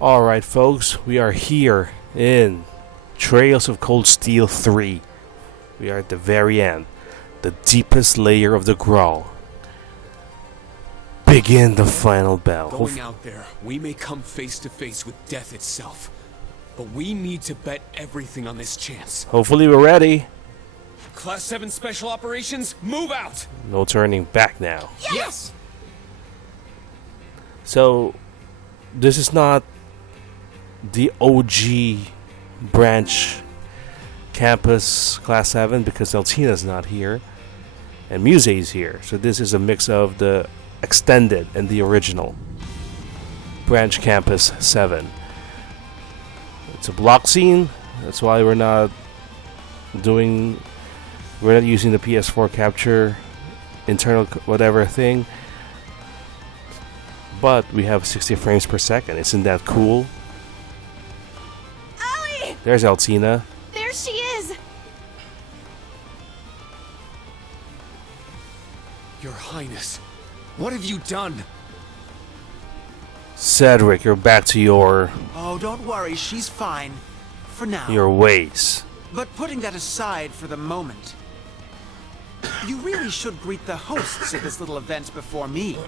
Alright, folks, we are here in Trails of Cold Steel 3. We are at the very end, the deepest layer of the Grawl. Begin the final bell. Going out there, we may come face to face with death itself. But we need to bet everything on this chance. Hopefully we're ready. Class 7 Special Operations, move out! No turning back now. Yes! So, this is not the OG branch campus Class 7 because Altina's not here. And Muse's here. So this is a mix of the extended and the original branch campus 7. It's a block scene. That's why we're not using the PS4 capture internal whatever thing. But we have 60 frames per second. Isn't that cool? Allie! There's Altina. There she is! Your Highness, what have you done? Cedric, you're back to your Oh, don't worry, she's fine. For now. ways. But putting that aside for the moment, you really should greet the hosts of this little event before me.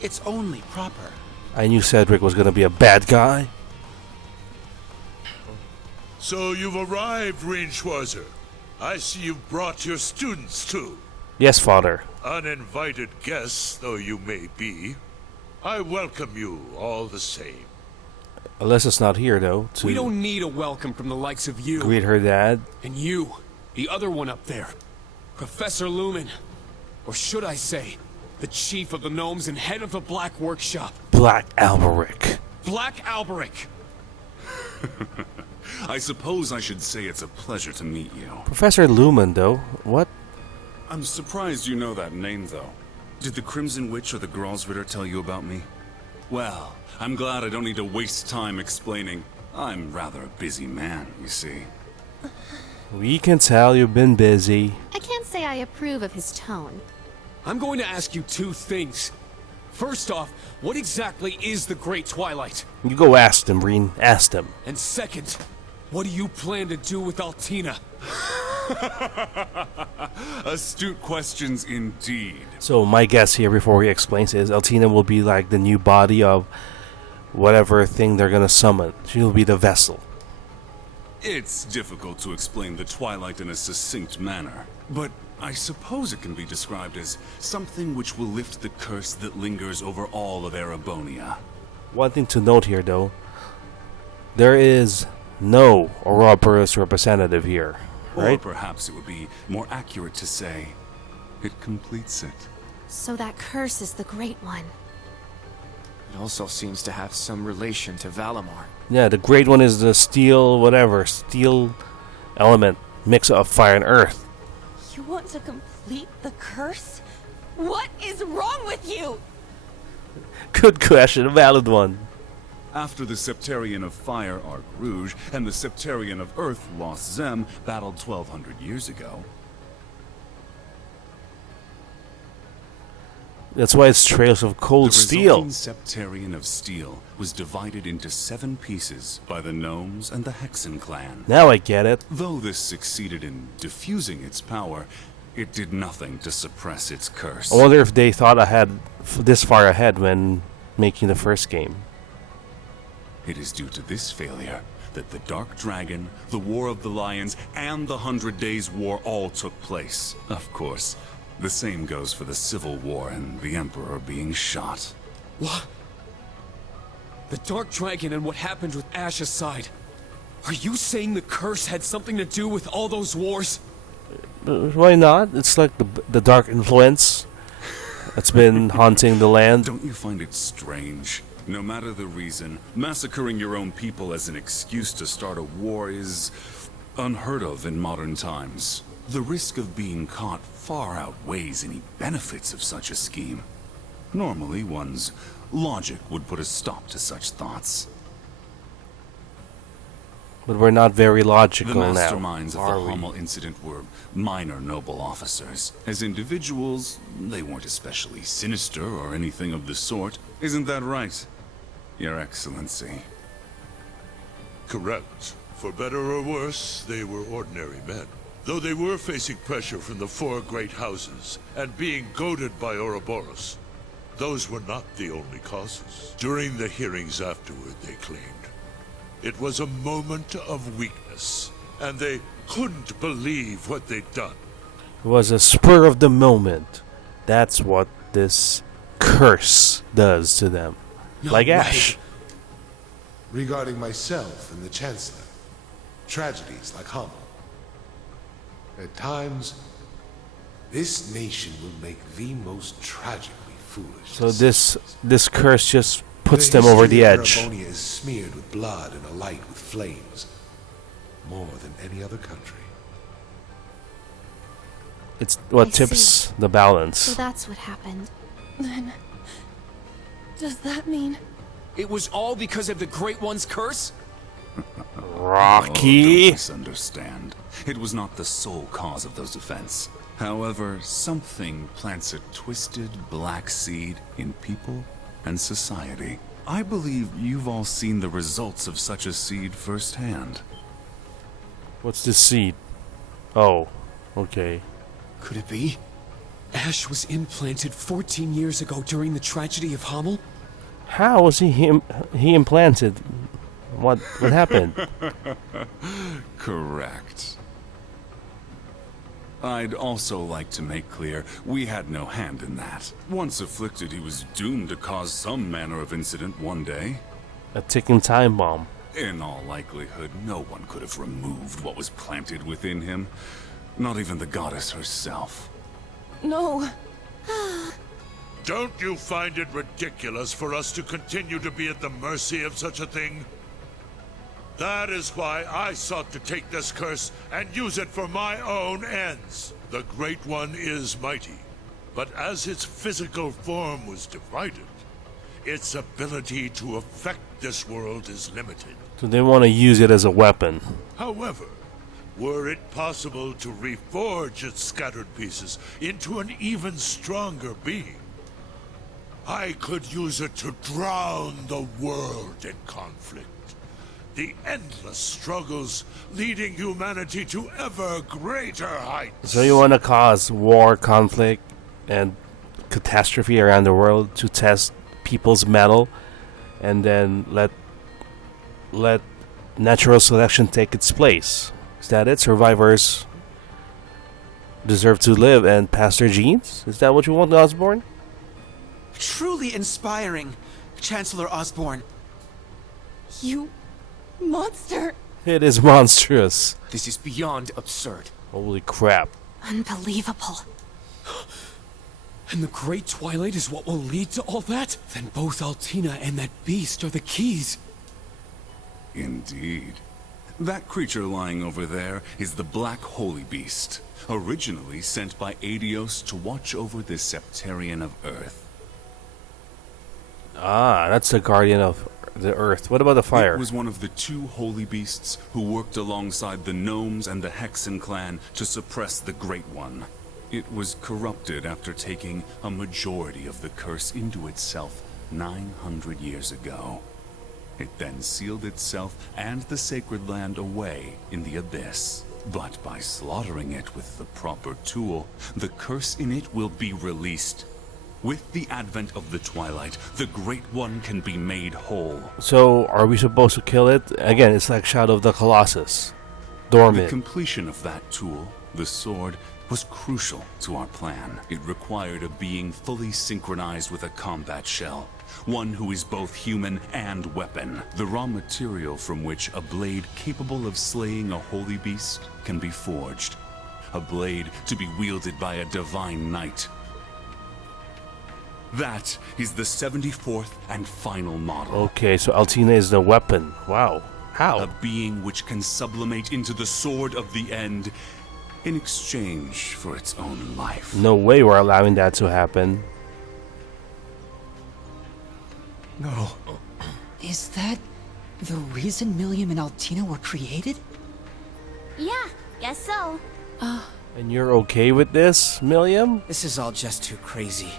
It's only proper. I knew Cedric was gonna be a bad guy. So you've arrived, Reinschwarzer. I see you've brought your students too. Yes, father. Uninvited guests though you may be, I welcome you all the same. Alyssa's not here though to We don't need a welcome from the likes of you. greet her dad. And you, the other one up there, Professor Lumen. Or should I say, the chief of the gnomes and head of the Black Workshop. Black Alberic. Black Alberic! I suppose I should say it's a pleasure to meet you. Professor Lumen though. What? I'm surprised you know that name, though. Did the Crimson Witch or the Gralsritter tell you about me? Well, I'm glad I don't need to waste time explaining. I'm rather a busy man, you see. We can tell you've been busy. I can't say I approve of his tone. I'm going to ask you two things. First off, what exactly is the Great Twilight? You go ask them, Reen. Ask them. And second, what do you plan to do with Altina? Astute questions indeed. So my guess here before he explains is Altina will be like the new body of whatever thing they're gonna summon. She'll be the vessel. It's difficult to explain the Twilight in a succinct manner, but I suppose it can be described as something which will lift the curse that lingers over all of Erebonia. One thing to note here though, there is no Ouroboros representative here, Or right? perhaps it would be more accurate to say, it completes it. So that curse is the Great One. It also seems to have some relation to Valimar. Yeah, the great one is the steel element mix of fire and earth. You want to complete the curse? What is wrong with you? Good question, a valid one. After the Septarian of Fire, Arc Rouge, and the Septarian of Earth, Lost Zem, battled 1,200 years ago. That's why it's Trails of Cold The Steel. resulting Septarian of Steel was divided into 7 pieces by the Gnomes and the Hexen clan. Now I get it. Though this succeeded in diffusing its power, it did nothing to suppress its curse. I wonder if they thought this far ahead when making the first game. It is due to this failure that the Dark Dragon, the War of the Lions, and the 100 Days War all took place. Of course, the same goes for the Civil War and the Emperor being shot. What? The Dark Dragon and what happened with Ash aside, are you saying the curse had something to do with all those wars? Why not? It's like the dark influence that's been haunting the land. Don't you find it strange? No matter the reason, massacring your own people as an excuse to start a war is unheard of in modern times. The risk of being caught far outweighs any benefits of such a scheme. Normally, one's logic would put a stop to such thoughts. But we're not very The logical now, masterminds of are the we? Hummel incident were minor noble officers. As individuals, they weren't especially sinister or anything of the sort. Isn't that right, Your Excellency? Correct. For better or worse, they were ordinary men. Though they were facing pressure from the four great houses and being goaded by Ouroboros, those were not the only causes. During the hearings afterward, they claimed it was a moment of weakness, and they couldn't believe what they'd done. It was a spur of the moment. That's what this curse does to them. No like way. Ash. Regarding myself and the Chancellor, tragedies like Hummel. At times, this nation will make the most tragically foolish So decisions. this curse just puts them over the edge. Erebonia is smeared with blood and alight with flames, more than any other country. It's what I tips see. the balance. So that's what happened. Then, does that mean... It was all because of the Great One's curse? Oh, Rocky. don't misunderstand. It was not the sole cause of those events. However, something plants a twisted black seed in people and society. I believe you've all seen the results of such a seed firsthand. What's this seed? Oh, okay. Could it be? Ash was implanted 14 years ago during the tragedy of Hummel? How was he implanted? What happened? Correct. I'd also like to make clear, we had no hand in that. Once afflicted, he was doomed to cause some manner of incident one day. A ticking time bomb. In all likelihood, no one could have removed what was planted within him. Not even the goddess herself. No. Don't you find it ridiculous for us to continue to be at the mercy of such a thing? That is why I sought to take this curse and use it for my own ends. The Great One is mighty, but as its physical form was divided, its ability to affect this world is limited. So they want to use it as a weapon. However, were it possible to reforge its scattered pieces into an even stronger being, I could use it to drown the world in conflict. The endless struggles leading humanity to ever greater heights. So you want to cause war, conflict, and catastrophe around the world to test people's mettle, and then let natural selection take its place. Is that it? Survivors deserve to live and pass their genes? Is that what you want, Osborne? Truly inspiring, Chancellor Osborne. You... monster. It is monstrous. This is beyond absurd. Holy crap. Unbelievable. And the Great Twilight is what will lead to all that? Then both Altina and that beast are the keys. Indeed. That creature lying over there is the Black Holy Beast, originally sent by Adios to watch over the Septarian of Earth. Ah, that's the guardian of the earth. What about the fire? It was one of the two holy beasts who worked alongside the Gnomes and the Hexen clan to suppress the Great One. It was corrupted after taking a majority of the curse into itself 900 years ago. It then sealed itself and the sacred land away in the abyss. But by slaughtering it with the proper tool, the curse in it will be released. With the advent of the Twilight, the Great One can be made whole. So, are we supposed to kill it? Again, it's like Shadow of the Colossus. The Dormant. completion of that tool, the sword, was crucial to our plan. It required a being fully synchronized with a combat shell, one who is both human and weapon, the raw material from which a blade capable of slaying a holy beast can be forged. A blade to be wielded by a divine knight. That is the 74th and final model. Okay, so Altina is the weapon. Wow. How? A being which can sublimate into the sword of the end in exchange for its own life. No way we're allowing that to happen. No. Is that the reason Milliam and Altina were created? Yeah, guess so. And you're okay with this, Milliam? This is all just too crazy.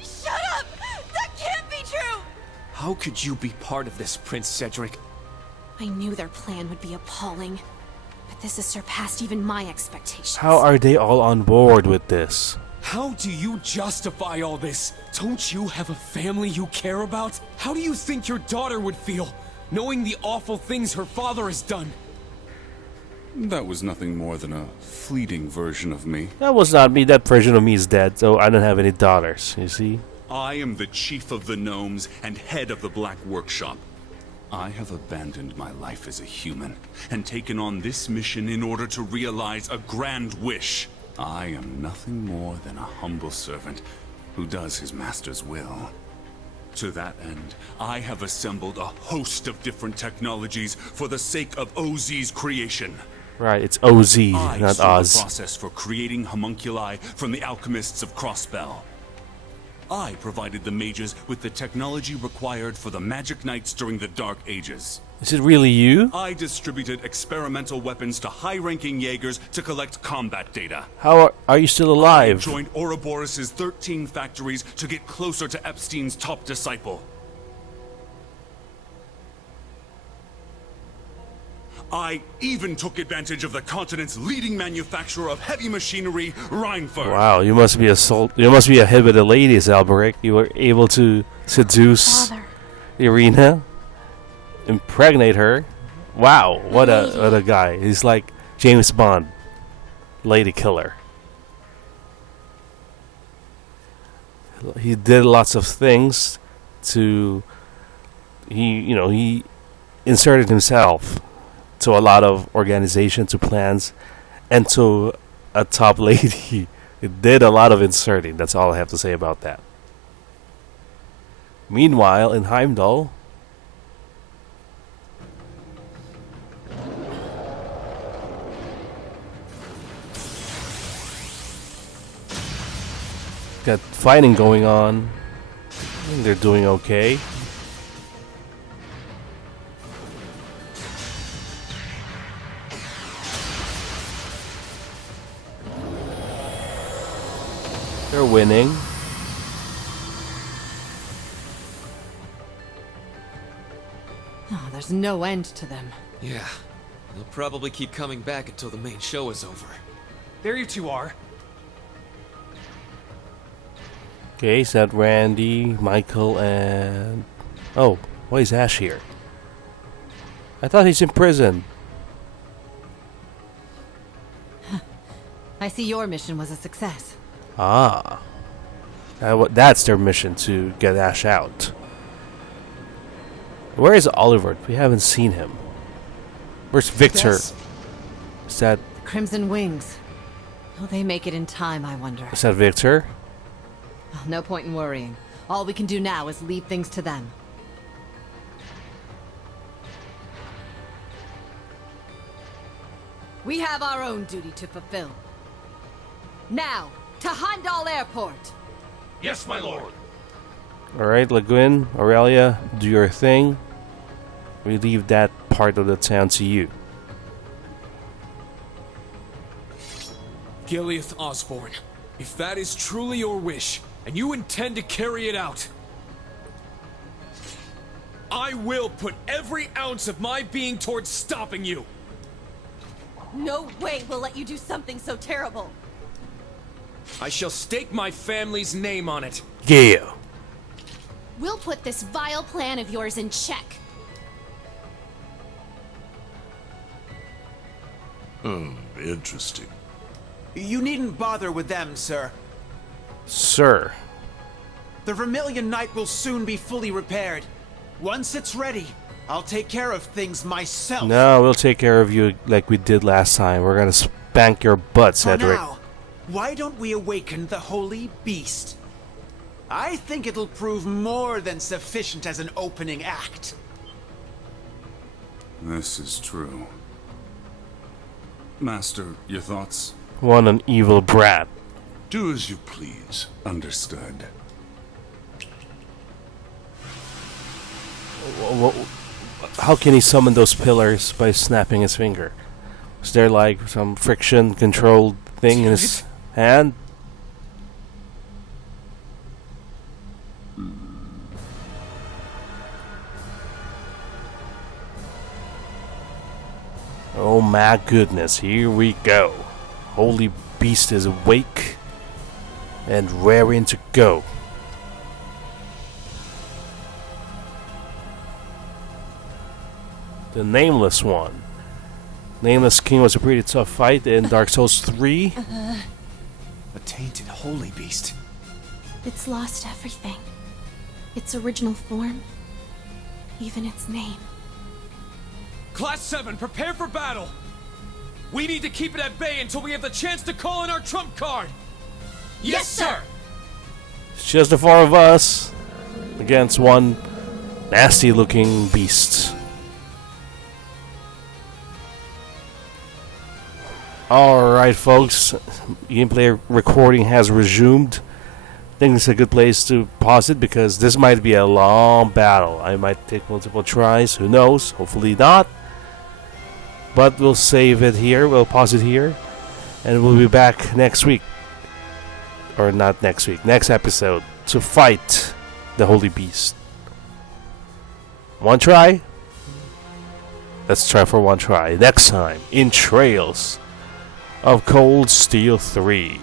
Shut up! That can't be true! How could you be part of this, Prince Cedric? I knew their plan would be appalling, but this has surpassed even my expectations. How are they all on board with this? How do you justify all this? Don't you have a family you care about? How do you think your daughter would feel, knowing the awful things her father has done? That was nothing more than a fleeting version of me. That was not me. That version of me is dead, so I don't have any daughters, you see? I am the chief of the gnomes and head of the Black Workshop. I have abandoned my life as a human and taken on this mission in order to realize a grand wish. I am nothing more than a humble servant who does his master's will. To that end, I have assembled a host of different technologies for the sake of OZ's creation. Right, it's OZ, I not saw Oz. the process for creating homunculi from the alchemists of Crossbell. I provided the mages with the technology required for the magic knights during the Dark Ages. Is it really you? I distributed experimental weapons to high-ranking Jaegers to collect combat data. How are you still I alive? joined Ouroboros' 13 factories to get closer to Epstein's top disciple. I even took advantage of the continent's leading manufacturer of heavy machinery, Reinford. Wow, you must be you must be a hit with the ladies, Alberic. You were able to seduce Father. Irina, impregnate her. Wow, what a guy. He's like James Bond, lady killer. He did lots of things to he inserted himself to a lot of organizations, to plans, and to a top lady. It did a lot of inserting. That's all I have to say about that. Meanwhile, in Heimdall, got fighting going on. I think they're doing okay. They're winning. Oh, there's no end to them. Yeah. They'll probably keep coming back until the main show is over. There you two are. Okay, is that Randy, Michael, and... Oh, why is Ash here? I thought he's in prison. I see your mission was a success. Ah. That's their mission, to get Ash out. Where is Oliver? We haven't seen him. Where's Victor? Yes. Is that... Crimson Wings. Will they make it in time, I wonder? Is that Victor? No point in worrying. All we can do now is leave things to them. We have our own duty to fulfill. Now, to Heimdall Airport! Yes, my lord. Alright, Laguin, Aurelia, do your thing. We leave that part of the town to you. Gilliath Osborne, if that is truly your wish, and you intend to carry it out, I will put every ounce of my being towards stopping you! No way we'll let you do something so terrible! I shall stake my family's name on it. Yeah. We'll put this vile plan of yours in check. Interesting. You needn't bother with them, sir. Sir. The Vermilion Knight will soon be fully repaired. Once it's ready, I'll take care of things myself. No, we'll take care of you like we did last time. We're gonna spank your butt, For Cedric. now, why don't we awaken the Holy Beast? I think it'll prove more than sufficient as an opening act. This is true. Master, your thoughts? What an evil brat. Do as you please. Understood. How can he summon those pillars by snapping his finger? Is there like some friction controlled thing in his hand? Oh my goodness, here we go. Holy Beast is awake and raring to go. The Nameless one. Nameless King was a pretty tough fight in Dark Souls 3. A tainted holy beast. It's lost everything. Its original form. Even its name. Class 7, prepare for battle! We need to keep it at bay until we have the chance to call in our trump card! Yes, sir! It's just the four of us against one nasty looking beast. Alright folks, gameplay recording has resumed. I think it's a good place to pause it because this might be a long battle. I might take multiple tries, who knows, hopefully not. But we'll save it here, we'll pause it here, and we'll be back next week. Or not next week, next episode, to fight the Holy Beast. One try? Let's try for one try. Next time, in Trails of Cold Steel 3.